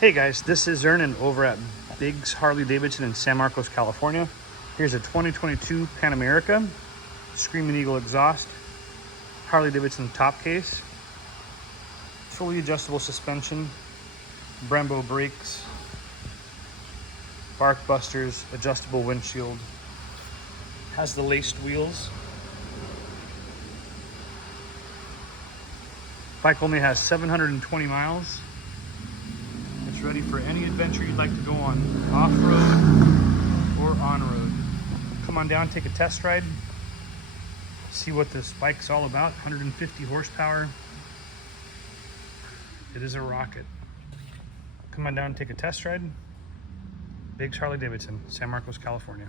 Hey guys, this is Ernan over at Biggs Harley Davidson in San Marcos, California. Here's a 2022 Pan America, Screaming Eagle exhaust, Harley Davidson top case, fully adjustable suspension, Brembo brakes, bark busters, adjustable windshield, has the laced wheels. Bike only has 720 miles. It's ready for any adventure you'd like to go on, off-road or on-road. Come on down, take a test ride, see what this bike's all about. 150 horsepower. It is a rocket. Come on down, take a test ride. Biggs Harley Davidson, San Marcos, California.